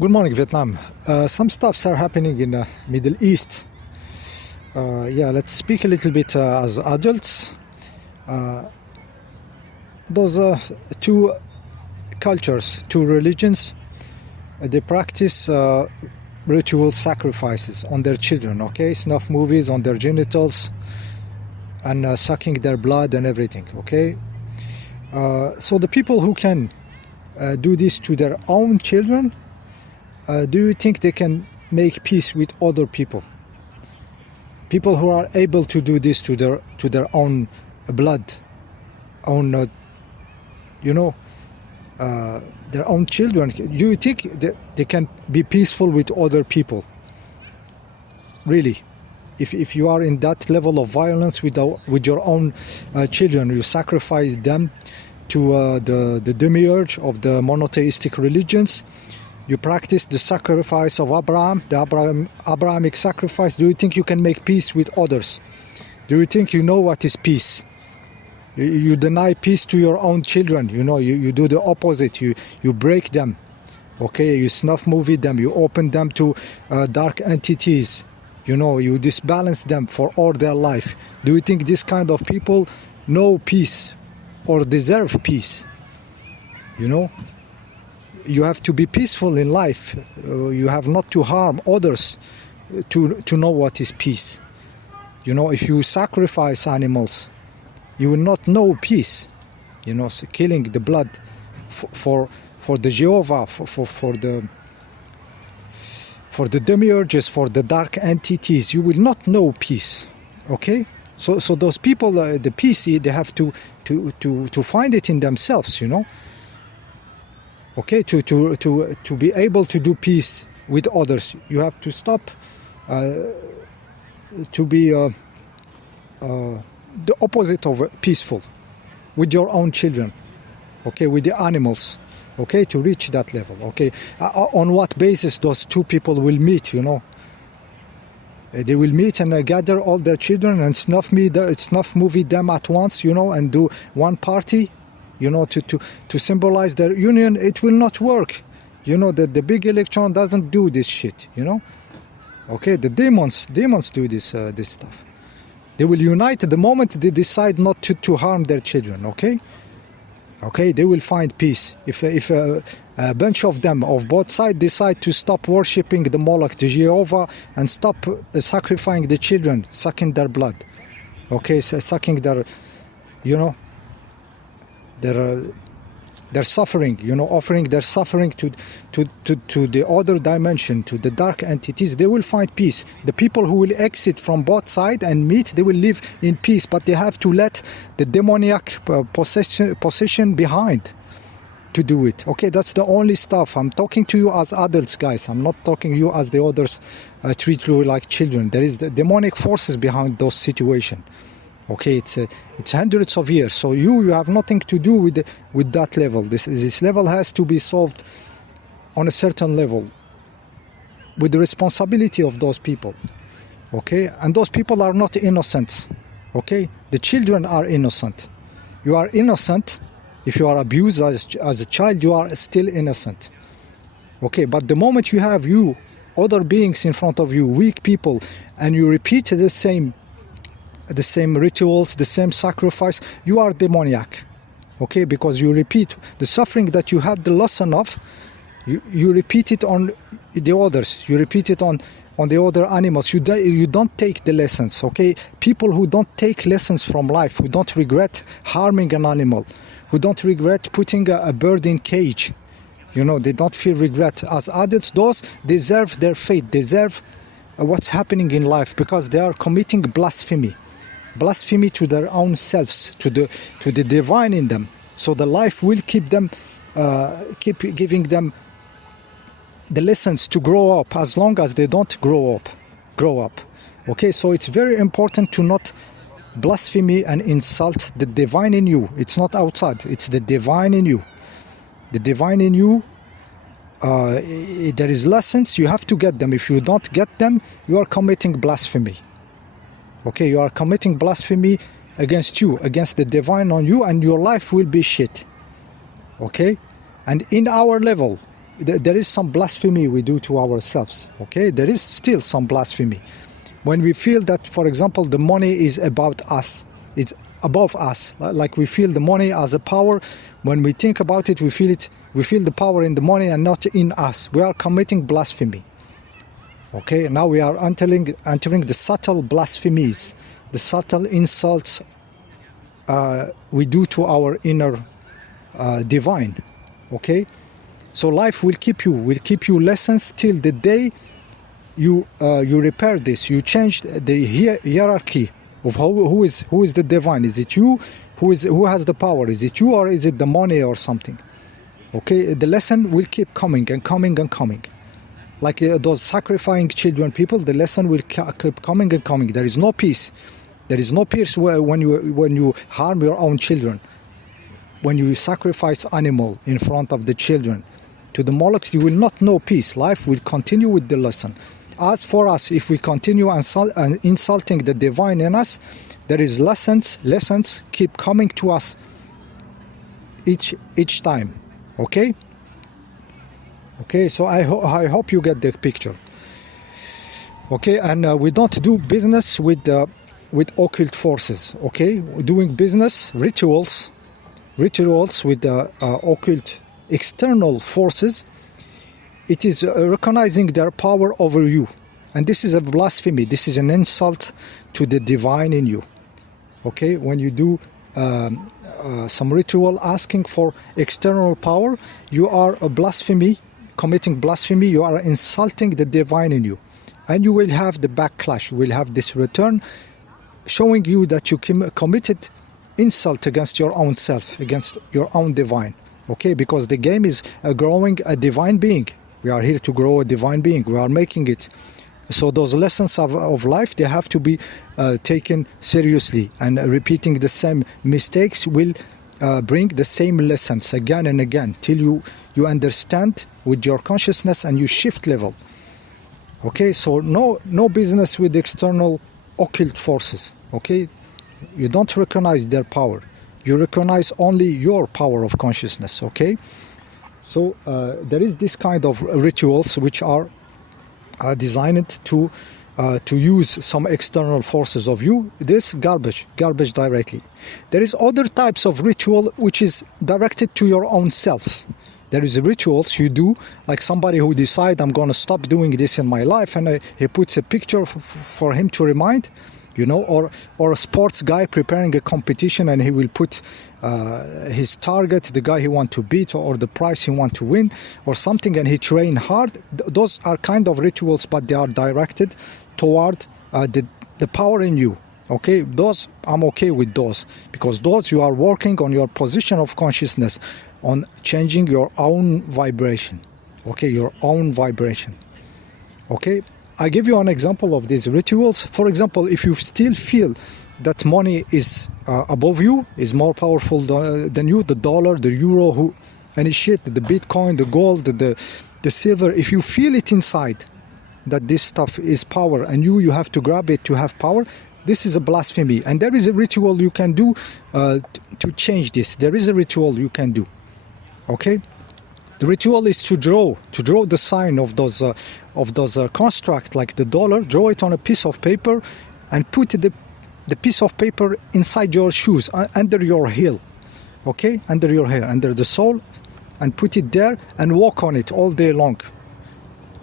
Good morning, Vietnam. Some stuffs are happening in the Middle East. Yeah, let's speak a little bit as adults. Uh, those two cultures, two religions, they practice ritual sacrifices on their children, okay? Snuff movies on their genitals and sucking their blood and everything, okay? So the people who can do this to their own children, do you think they can make peace with other people? People who are able to do this to their own blood, own their own children, do you think they can be peaceful with other people? Really? If you are in that level of violence with your own children, you sacrifice them to the demiurge of the monotheistic religions. You practice the sacrifice of Abraham, the Abrahamic sacrifice. Do you think you can make peace with others? Do you think you know what is peace? You deny peace to your own children. You do the opposite. You break them. Okay, you snuff movie them. You open them to dark entities. You disbalance them for all their life. Do you think this kind of people know peace or deserve peace? You have to be peaceful in life. You have not to harm others to know what is peace. If you sacrifice animals, you will not know peace. So killing the blood for the Jehovah, for the demiurges, for the dark entities, you will not know peace. Okay? So those people, the peace, they have to find it in themselves. Okay, to be able to do peace with others, you have to stop to be the opposite of peaceful with your own children, okay, with the animals, okay, to reach that level. Okay, on what basis those two people will meet? They will meet and gather all their children and snuff movie them at once, and do one party, to symbolize their union. It will not work. The big electron doesn't do this shit. Okay, the demons do this stuff. They will unite the moment they decide not to harm their children. Okay, they will find peace if a bunch of them of both sides decide to stop worshipping the Moloch, the Jehovah, and stop sacrificing the children, sucking their blood. Okay, so sucking their their suffering, offering their suffering to the other dimension, to the dark entities. They will find peace. The people who will exit from both sides and meet, they will live in peace, but they have to let the demoniac possession behind to do it. Okay, that's the only stuff. I'm talking to you as adults, guys. I'm not talking to you as the others treat you like children. There is the demonic forces behind those situations. Okay, it's hundreds of years, so you have nothing to do with that level. This level has to be solved on a certain level with the responsibility of those people. Okay, and those people are not innocent. Okay, the children are innocent. You are innocent. If you are abused as a child, you are still innocent. Okay, but the moment you have other beings in front of you, weak people, and you repeat the same rituals, the same sacrifice, you are demoniac. Okay, because you repeat the suffering that you had the lesson of, you repeat it on the others, you repeat it on the other animals. You don't take the lessons. Okay, people who don't take lessons from life, who don't regret harming an animal, who don't regret putting a bird in cage, they don't feel regret. As adults, those deserve their fate, deserve what's happening in life, because they are committing blasphemy to their own selves, to the divine in them. So the life will keep giving them the lessons to grow up, as long as they don't grow up. Okay, so it's very important to not blaspheme and insult the divine in you. It's not outside, it's the divine in you. The divine in you, there is lessons, you have to get them. If you don't get them, you are committing blasphemy. Okay, you are committing blasphemy against the divine on you, and your life will be shit. Okay, and in our level, there is some blasphemy we do to ourselves. Okay, there is still some blasphemy when we feel that, for example, the money is about us, it's above us, like we feel the money as a power. When we think about it, we feel the power in the money and not in us. We are committing blasphemy. Okay, now we are entering the subtle blasphemies, the subtle insults we do to our inner divine. Okay, so life will keep you lessons till the day you repair this. You change the hierarchy of who is the divine. Is it you? Who has the power? Is it you, or is it the money or something? Okay, the lesson will keep coming and coming and coming. Like those sacrificing children people, the lesson will keep coming and coming. There is no peace. There is no peace when you harm your own children. When you sacrifice animal in front of the children to the Molochs, you will not know peace. Life will continue with the lesson. As for us, if we continue insulting the divine in us, there is lessons keep coming to us each time. Okay, so I hope you get the picture. Okay, and we don't do business with occult forces. Okay, doing business rituals with occult external forces, it is recognizing their power over you, and this is a blasphemy. This is an insult to the divine in you. Okay, when you do some ritual asking for external power, you are committing blasphemy. You are insulting the divine in you, and you will have the backlash. You will have this return showing you that you committed insult against your own self, against your own divine. Okay, because the game is growing a divine being. We are here to grow a divine being. We are making it. So those lessons of life, they have to be taken seriously, and repeating the same mistakes will bring the same lessons again and again till you understand with your consciousness and you shift level. Okay, so no business with external occult forces. Okay, you don't recognize their power. You recognize only your power of consciousness. Okay, so there is this kind of rituals which are designed to use some external forces of you. This garbage directly. There is other types of ritual which is directed to your own self. There is rituals you do, like somebody who decide I'm going to stop doing this in my life, and he puts a picture for him to remind, or a sports guy preparing a competition, and he will put his target, the guy he want to beat, or the prize he want to win, or something, and he train hard. Those are kind of rituals, but they are directed toward the power in you. Okay, those I'm okay with those, because those you are working on your position of consciousness, on changing your own vibration. Okay, your own vibration. Okay, I give you an example of these rituals. For example, if you still feel that money is above you, is more powerful than you, the dollar, the euro, any shit, the Bitcoin, the gold, the silver, if you feel it inside that this stuff is power and you have to grab it to have power, this is a blasphemy. And there is a ritual you can do to change this. There is a ritual you can do. Okay, the ritual is to draw the sign of those construct, like the dollar. Draw it on a piece of paper and put the piece of paper inside your shoes, under your heel. Okay, under your hair, under the sole, and put it there and walk on it all day long.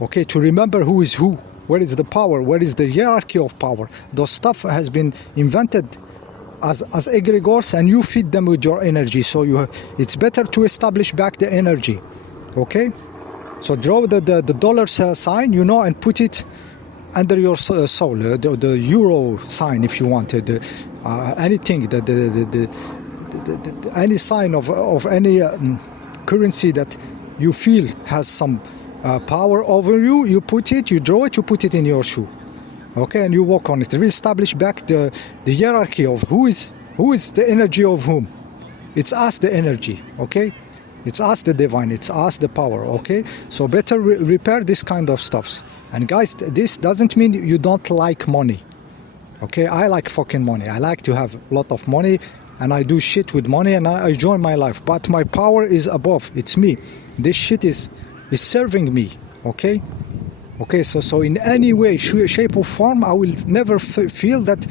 Okay, to remember who is who, where is the power, where is the hierarchy of power. Those stuff has been invented as egregores, and you feed them with your energy. So it's better to establish back the energy. Okay, so draw the dollar sign, and put it under your soul, the euro sign if you want, anything, any sign of any currency that you feel has some power over you. You put it, you draw it, you put it in your shoe. Okay, and you walk on it. Re-establish back the hierarchy of who is the energy of whom. It's us, the energy. Okay, it's us, the divine. It's us, the power. Okay, so better repair this kind of stuffs. And guys, this doesn't mean you don't like money. Okay, I like fucking money. I like to have a lot of money, and I do shit with money, and I enjoy my life. But my power is above. It's me. This shit is is serving me. Okay. So in any way, shape or form, I will never feel that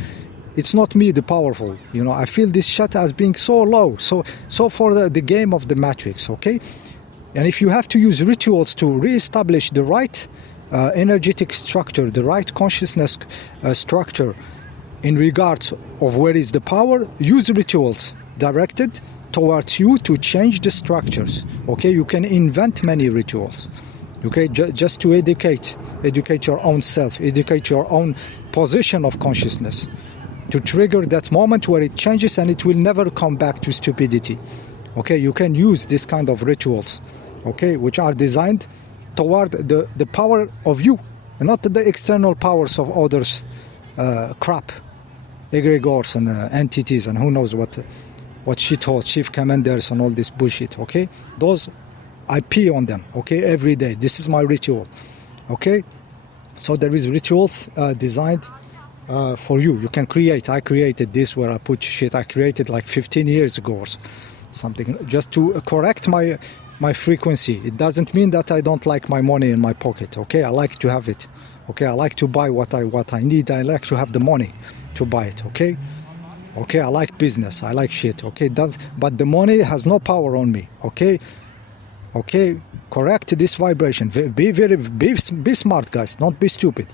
it's not me, the powerful. I feel this shit as being so low. So for the game of the Matrix. Okay. And if you have to use rituals to re-establish the right energetic structure, the right consciousness structure in regards of where is the power, use rituals directed towards you to change the structures. Okay, you can invent many rituals. Okay, just to educate your own self, educate your own position of consciousness, to trigger that moment where it changes and it will never come back to stupidity. Okay, you can use this kind of rituals, okay, which are designed toward the power of you, and not the external powers of others, crap, egregores and entities and who knows what shithole, chief commanders and all this bullshit. Okay, those I pee on them. Okay, every day. This is my ritual. Okay, so there is rituals designed for you. You can create. I created this where I put shit. I created like 15 years ago or something, just to correct my frequency. It doesn't mean that I don't like my money in my pocket. Okay, I like to have it. Okay, I like to buy what I need. I like to have the money to buy it. Okay, I like business. I like shit. Okay, but the money has no power on me. Okay, correct this vibration. Be smart, guys. Don't be stupid.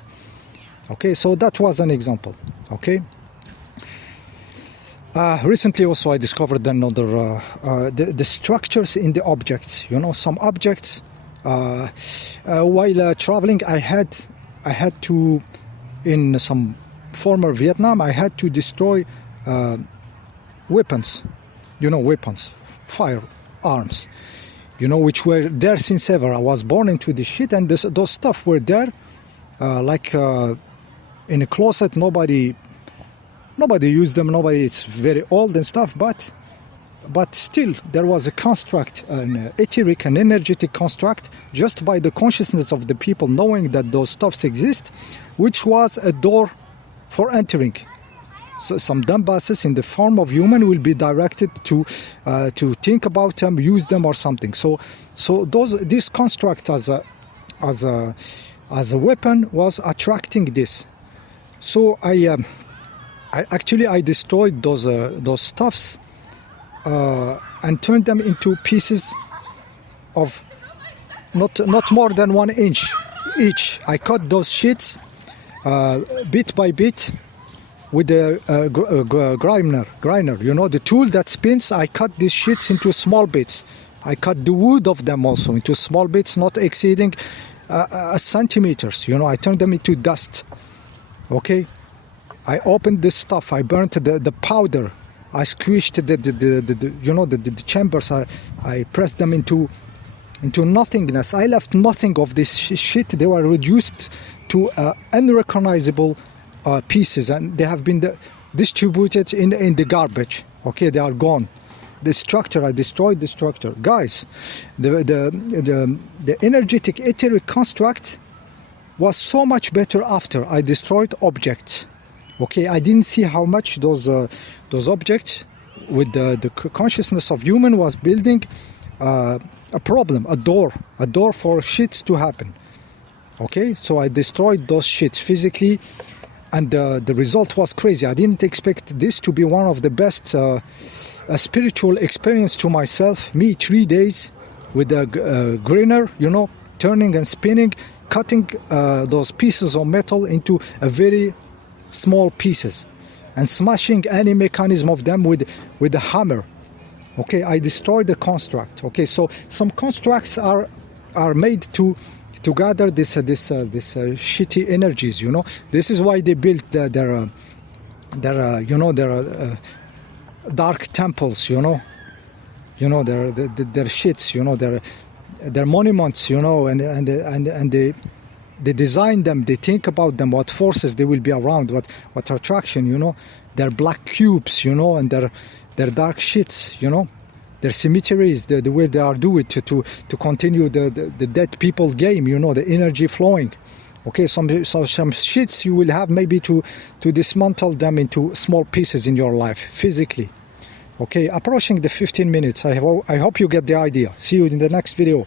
Okay, so that was an example. Okay. Recently also I discovered another the structures in the objects. Some objects while traveling I had to, in some former Vietnam, I had to destroy weapons, weapons, firearms, which were there since ever. I was born into this shit, and those stuff were there, like in a closet. Nobody used them. It's very old and stuff, but still there was a construct, an etheric and energetic construct, just by the consciousness of the people knowing that those stuffs exist, which was a door for entering. So some dumbasses in the form of human will be directed to think about them, use them or something. So this construct as a weapon was attracting this. So I destroyed those stuffs and turned them into pieces of not more than 1 inch each. I cut those sheets bit by bit with a grinder, the tool that spins. I cut these sheets into small bits. I cut the wood of them also into small bits, not exceeding centimeters. I turned them into dust. Okay, I opened this stuff. I burnt the powder. I squished the chambers. I pressed them into nothingness. I left nothing of this shit. They were reduced to unrecognizable pieces, and they have been distributed in the garbage. Okay, they are gone. The structure, I destroyed the structure, guys. The energetic etheric construct was so much better after I destroyed objects. Okay, I didn't see how much those objects with the consciousness of human was building a problem, a door for shits to happen. Okay, so I destroyed those shits physically, and the result was crazy. I didn't expect this to be one of the best spiritual experience to myself. Me, 3 days with a grinder, turning and spinning, cutting those pieces of metal into a very small pieces and smashing any mechanism of them with a hammer. Okay, I destroyed the construct. Okay, so some constructs are made to gather this shitty energies. This is why they built their dark temples. Their shits. Their monuments. And they design them, they think about them, what forces they will be around, what attraction, their black cubes, and their dark shits, their cemeteries, the way they are doing to continue the dead people game, the energy flowing. Okay, some shits you will have maybe to dismantle them into small pieces in your life, physically. Okay, approaching the 15 minutes. I hope you get the idea. See you in the next video.